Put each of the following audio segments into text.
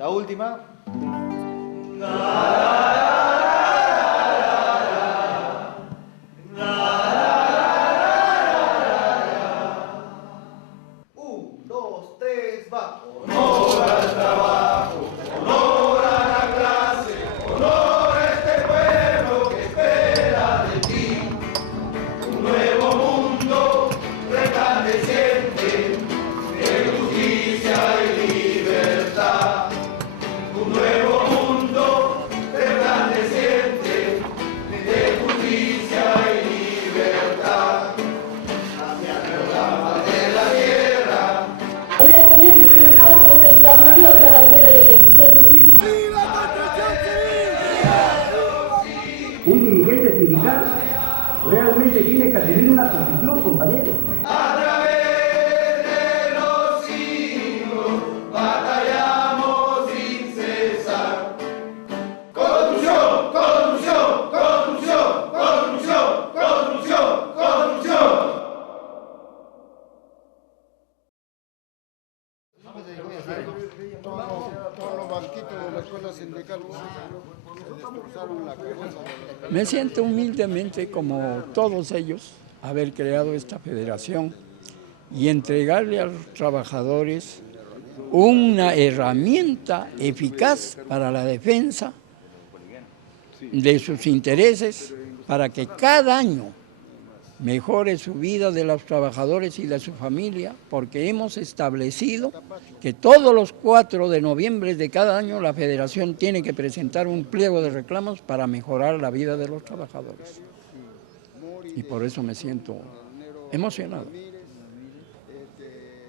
La última. Un, dos, tres, va. Honor al trabajo, honor a la clase, honor a este pueblo que espera de ti. Un nuevo mundo resplandeciente de justicia y libertad. Un nuevo mundo resplandeciente de justicia y libertad. Hacia la faz de la tierra. Un dirigente sindical realmente tiene que asumir una posición, compañeros. A través de los siglos batallamos sin cesar. Construcción, construcción, construcción, construcción, construcción, construcción. Todos los banquitos de la escuela sindical se destrozaron la cabeza. Me siento humildemente, como todos ellos, haber creado esta federación y entregarle a los trabajadores una herramienta eficaz para la defensa de sus intereses, para que cada año mejore su vida de los trabajadores y de su familia, porque hemos establecido que todos los 4 de noviembre de cada año la Federación tiene que presentar un pliego de reclamos para mejorar la vida de los trabajadores. Y por eso me siento emocionado.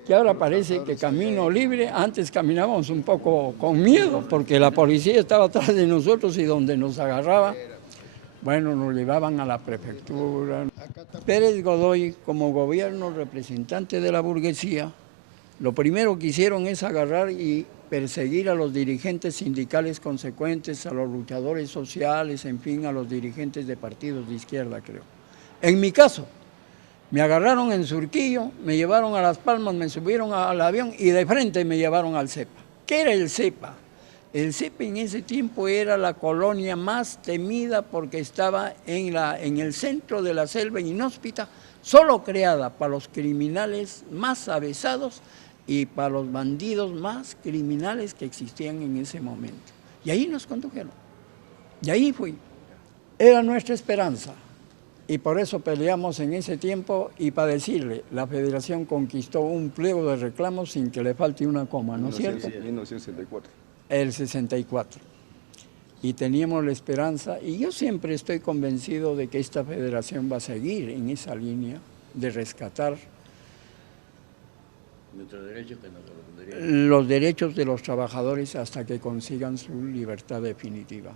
Que ahora parece que camino libre, antes caminábamos un poco con miedo, porque la policía estaba atrás de nosotros y donde nos agarraba, bueno, nos llevaban a la prefectura. Pérez Godoy, como gobierno representante de la burguesía, lo primero que hicieron es agarrar y perseguir a los dirigentes sindicales consecuentes, a los luchadores sociales, en fin, a los dirigentes de partidos de izquierda, creo. En mi caso, me agarraron en Surquillo, me llevaron a Las Palmas, me subieron al avión y de frente me llevaron al CEPA. ¿Qué era el CEPA? El CEPA en ese tiempo era la colonia más temida porque estaba en el centro de la selva inhóspita, solo creada para los criminales más avesados y para los bandidos más criminales que existían en ese momento. Y ahí nos condujeron, y ahí fui. Era nuestra esperanza, y por eso peleamos en ese tiempo, y para decirle, la Federación conquistó un pliego de reclamos sin que le falte una coma, ¿no es cierto? 1964. El 64. Y teníamos la esperanza, y yo siempre estoy convencido de que esta federación va a seguir en esa línea de rescatar los derechos de los trabajadores hasta que consigan su libertad definitiva.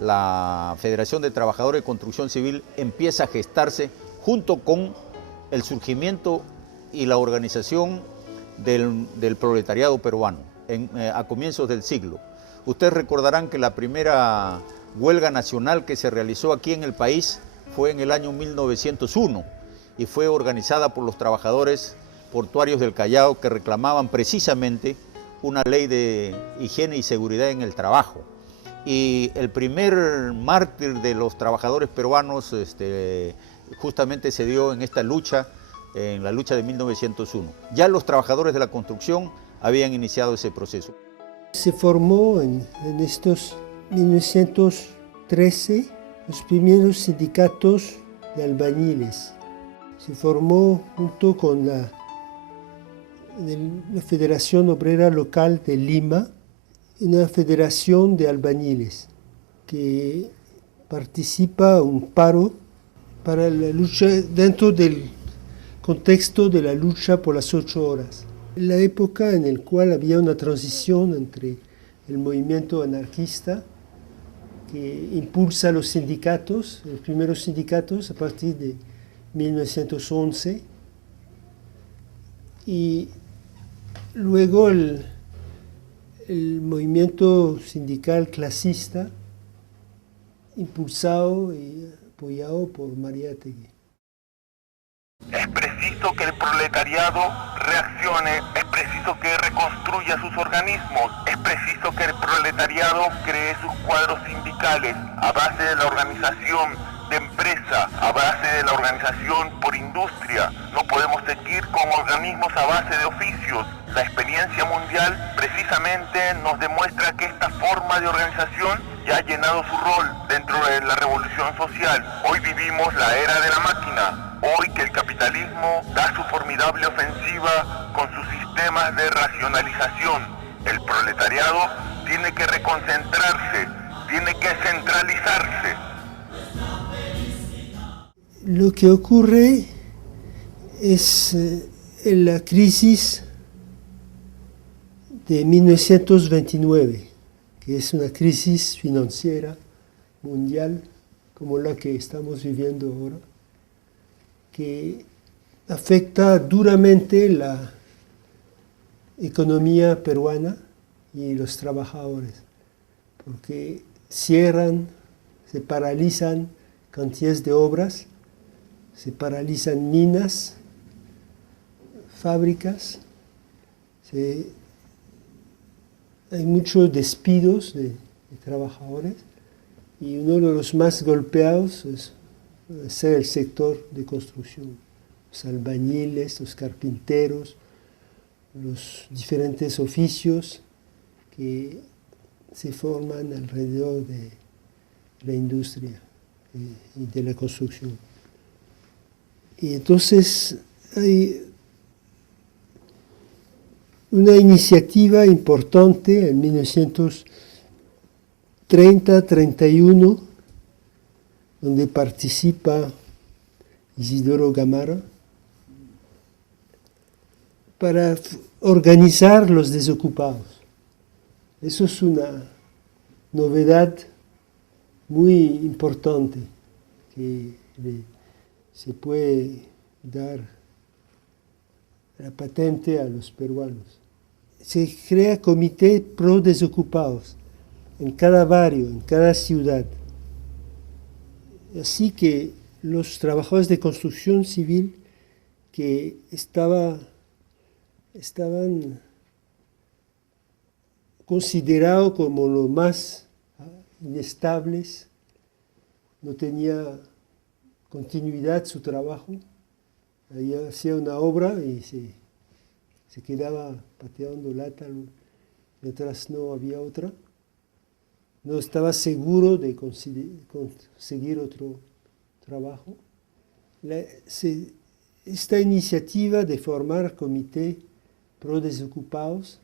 La Federación de Trabajadores de Construcción Civil empieza a gestarse junto con el surgimiento y la organización del proletariado peruano a comienzos del siglo. Ustedes recordarán que la primera huelga nacional que se realizó aquí en el país fue en el año 1901 y fue organizada por los trabajadores portuarios del Callao que reclamaban precisamente una ley de higiene y seguridad en el trabajo. Y el primer mártir de los trabajadores peruanos justamente se dio en esta lucha, en la lucha de 1901. Ya los trabajadores de la construcción habían iniciado ese proceso. Se formó en estos 1913 los primeros sindicatos de albañiles. Se formó junto con la Federación Obrera Local de Lima, una federación de albañiles que participa en un paro para la lucha dentro del contexto de la lucha por las 8 horas. La época en la cual había una transición entre el movimiento anarquista que impulsa los sindicatos, los primeros sindicatos a partir de 1911, y luego el movimiento sindical clasista impulsado y apoyado por Mariátegui. Es preciso que el proletariado reaccione, es preciso que reconstruya sus organismos, es preciso que el proletariado cree sus cuadros sindicales a base de la organización de empresa, a base de la organización por industria. No podemos seguir con organismos a base de oficios. La experiencia mundial precisamente nos demuestra que esta forma de organización ya ha llenado su rol dentro de la revolución social. Hoy vivimos la era de la máquina. Hoy que el capitalismo da su formidable ofensiva con sus sistemas de racionalización, el proletariado tiene que reconcentrarse, tiene que centralizarse. Lo que ocurre es la crisis de 1929, que es una crisis financiera mundial como la que estamos viviendo ahora, que afecta duramente la economía peruana y los trabajadores, porque cierran, se paralizan cantidades de obras, se paralizan minas, fábricas, hay muchos despidos de trabajadores y uno de los más golpeados es el sector de construcción, los albañiles, los carpinteros, los diferentes oficios que se forman alrededor de la industria y de la construcción. Y entonces hay una iniciativa importante en 1930-31, donde participa Isidoro Gamarra, para organizar los desocupados. Eso es una novedad muy importante que se puede dar la patente a los peruanos. Se crea comité pro desocupados en cada barrio, en cada ciudad. Así que los trabajadores de construcción civil que estaban considerados como los más inestables, no tenía continuidad su trabajo, ahí hacía una obra y se quedaba pateando lata mientras no había otra. No estaba seguro de conseguir otro trabajo. Esta iniciativa de formar comité pro desocupados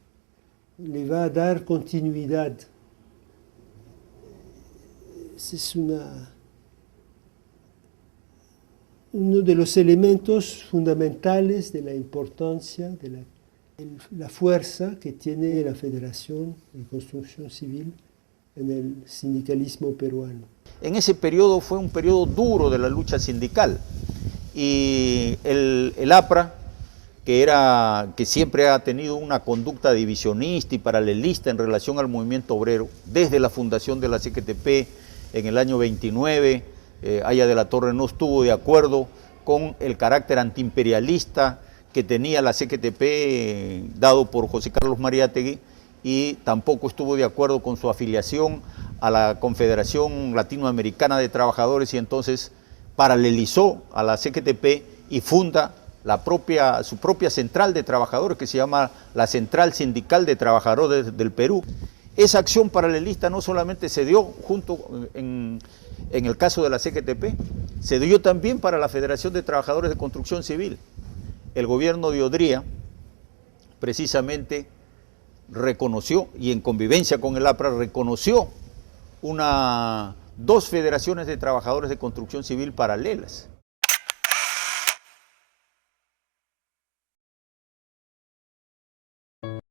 le va a dar continuidad. Es uno de los elementos fundamentales de la importancia, de la fuerza que tiene la Federación de Construcción Civil en el sindicalismo peruano. En ese periodo fue un periodo duro de la lucha sindical y el APRA, que siempre ha tenido una conducta divisionista y paralelista en relación al movimiento obrero, desde la fundación de la CGTP en el año 29, Aya de la Torre no estuvo de acuerdo con el carácter antiimperialista que tenía la CGTP dado por José Carlos Mariátegui, y tampoco estuvo de acuerdo con su afiliación a la Confederación Latinoamericana de Trabajadores, y entonces paralelizó a la CGTP y funda su propia central de trabajadores que se llama la Central Sindical de Trabajadores del Perú. Esa acción paralelista no solamente se dio en el caso de la CGTP, se dio también para la Federación de Trabajadores de Construcción Civil. El gobierno de Odría precisamente reconoció, y en convivencia con el APRA, reconoció dos federaciones de trabajadores de construcción civil paralelas.